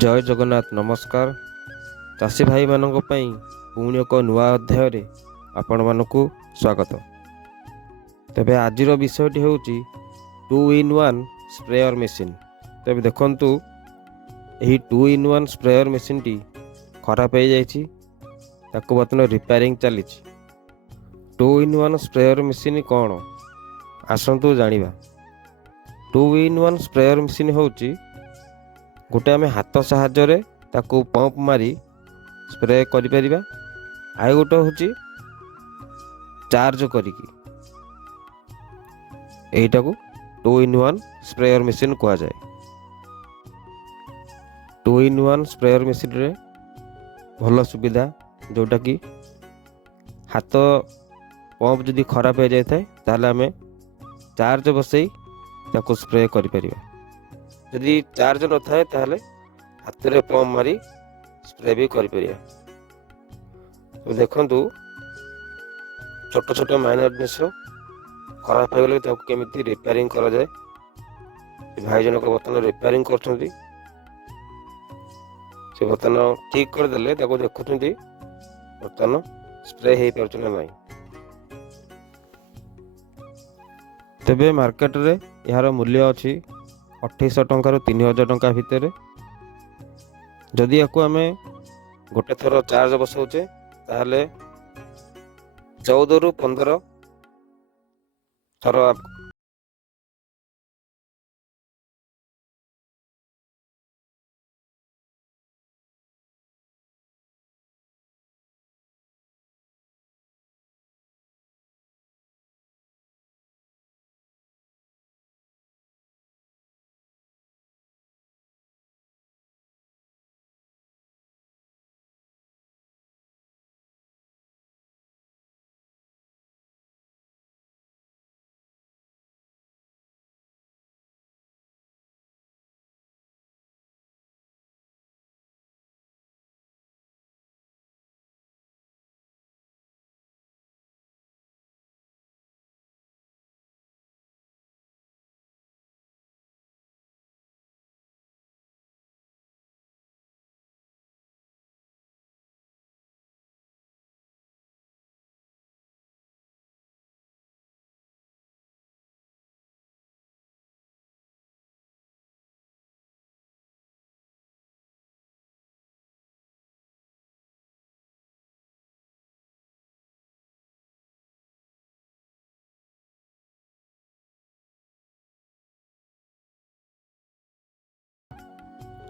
ଜୟ ଜଗନ୍ନାଥ ନମସ୍କାର। ଚାଷୀ ଭାଇମାନଙ୍କ ପାଇଁ ପୁଣି ଏକ ନୂଆ ଅଧ୍ୟାୟରେ ଆପଣମାନଙ୍କୁ ସ୍ୱାଗତ। ତେବେ ଆଜିର ବିଷୟଟି ହେଉଛି 2-in-1 ସ୍ପ୍ରେୟର୍ ମେସିନ୍। ତେବେ ଦେଖନ୍ତୁ, ଏହି 2-in-1 ସ୍ପ୍ରେୟର୍ ମେସିନ୍ଟି ଖରାପ ହେଇଯାଇଛି, ତାକୁ ବର୍ତ୍ତମାନ ରିପେୟାରିଂ ଚାଲିଛି। 2-in-1 ସ୍ପ୍ରେୟର୍ ମେସିନ୍ କ'ଣ? ଆସନ୍ତୁ ଜାଣିବା। 2-in-1 ସ୍ପ୍ରେୟର୍ ମେସିନ୍ ହେଉଛି ଗୋଟେ ଆମେ ହାତ ସାହାଯ୍ୟରେ ତାକୁ ପମ୍ପ ମାରି ସ୍ପ୍ରେ କରିପାରିବା, ଆଉ ଗୋଟେ ହେଉଛି ଚାର୍ଜ କରିକି। ଏଇଟାକୁ 2-in-1 ସ୍ପ୍ରେୟର୍ ମେସିନ୍ କୁହାଯାଏ। 2-in-1 ସ୍ପ୍ରେୟର୍ ମେସିନ୍ରେ ଭଲ ସୁବିଧା, ଯେଉଁଟାକି ହାତ ପମ୍ପ ଯଦି ଖରାପ ହେଇଯାଇଥାଏ ତାହେଲେ ଆମେ ଚାର୍ଜ ବସେଇ ତାକୁ ସ୍ପ୍ରେ କରିପାରିବା। ଯଦି ଚାର୍ଜ ନଥାଏ ତାହେଲେ ହାତରେ ପମ୍ପ ମାରି ସ୍ପ୍ରେ ବି କରିପାରିବା। ଦେଖନ୍ତୁ, ଛୋଟ ଛୋଟ ମାଇନର ଜିନିଷ ଖରାପ ହେଇଗଲେ ତାକୁ କେମିତି ରିପେୟାରିଂ କରାଯାଏ। ଭାଇ ଜଣକ ବର୍ତ୍ତମାନ ରିପେୟାରିଂ କରୁଛନ୍ତି। ସେ ବର୍ତ୍ତମାନ ଠିକ୍ କରିଦେଲେ ତାକୁ ଦେଖୁଛନ୍ତି ବର୍ତ୍ତମାନ ସ୍ପ୍ରେ ହେଇପାରୁଛି ନା ନାହିଁ। ତେବେ ମାର୍କେଟରେ ଏହାର ମୂଲ୍ୟ ଅଛି 2800 ଟଙ୍କାରୁ 3000 ଟଙ୍କା ଭିତରେ। ଯଦି ୟାକୁ ଆମେ ଗୋଟେ ଥର ଚାର୍ଜ ବସାଉଛେ ତାହେଲେ 14ରୁ 15 ଥର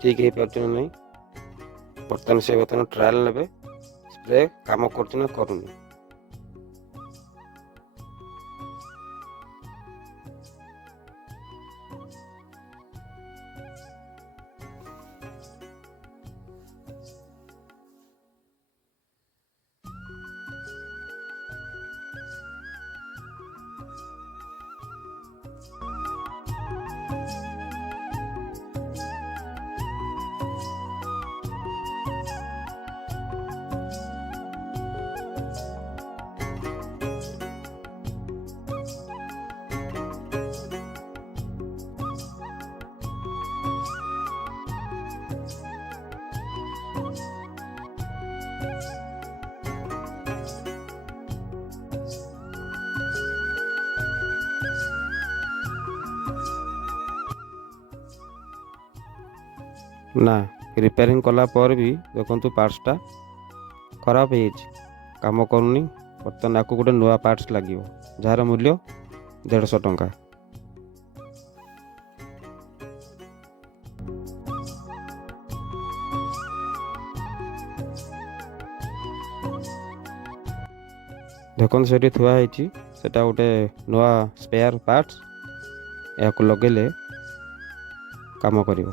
ଠିକ୍ ହେଇପାରୁଛି ନା ନାହିଁ। ବର୍ତ୍ତମାନ ସେ ଟ୍ରାଏଲ୍ ନେବେ, ସ୍ପ୍ରେ କାମ କରୁଛି ନା କରୁନି। ନା, ରିପେୟାରିଂ କଲା ପରେ ବି ଦେଖନ୍ତୁ ପାର୍ଟସଟା ଖରାପ ହେଇଯାଇଛି, କାମ କରୁନି। ବର୍ତ୍ତମାନ ଆକୁ ଗୋଟେ ନୂଆ ପାର୍ଟସ ଲାଗିବ, ଯାହାର ମୂଲ୍ୟ 150 ଟଙ୍କା। ଦେଖନ୍ତୁ ସେଠି ଥୁଆ ହେଇଛି, ସେଟା ଗୋଟେ ନୂଆ ସ୍ପେୟାର ପାର୍ଟସ। ଏହାକୁ ଲଗେଇଲେ କାମ କରିବ।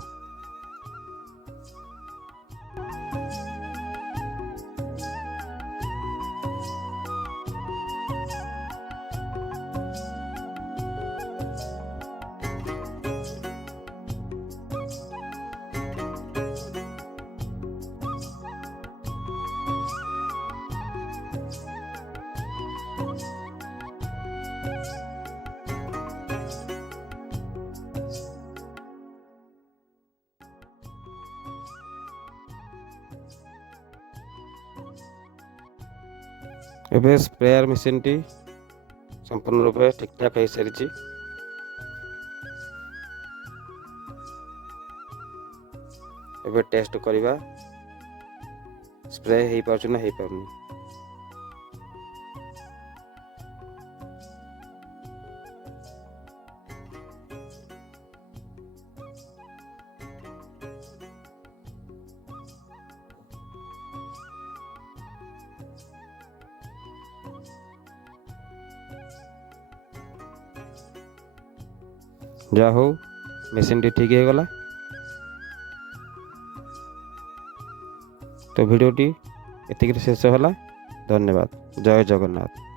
ଏବେ ସ୍ପ୍ରେୟାର ମେସିନ୍ଟି ସମ୍ପୂର୍ଣ୍ଣ ରୂପେ ଠିକ୍ଠାକ୍ ହୋଇସାରିଛି। ଏବେ ଟେଷ୍ଟ କରିବା ସ୍ପ୍ରେ ହେଇପାରୁଛି ନା ହେଇପାରୁନି। ଯାହା ହଉ ମେସିନ୍ଟି ଠିକ୍ ହେଇଗଲା। ତ ଭିଡ଼ିଓଟି ଏତିକିରେ ଶେଷ ହେଲା। ଧନ୍ୟବାଦ। ଜୟ ଜଗନ୍ନାଥ।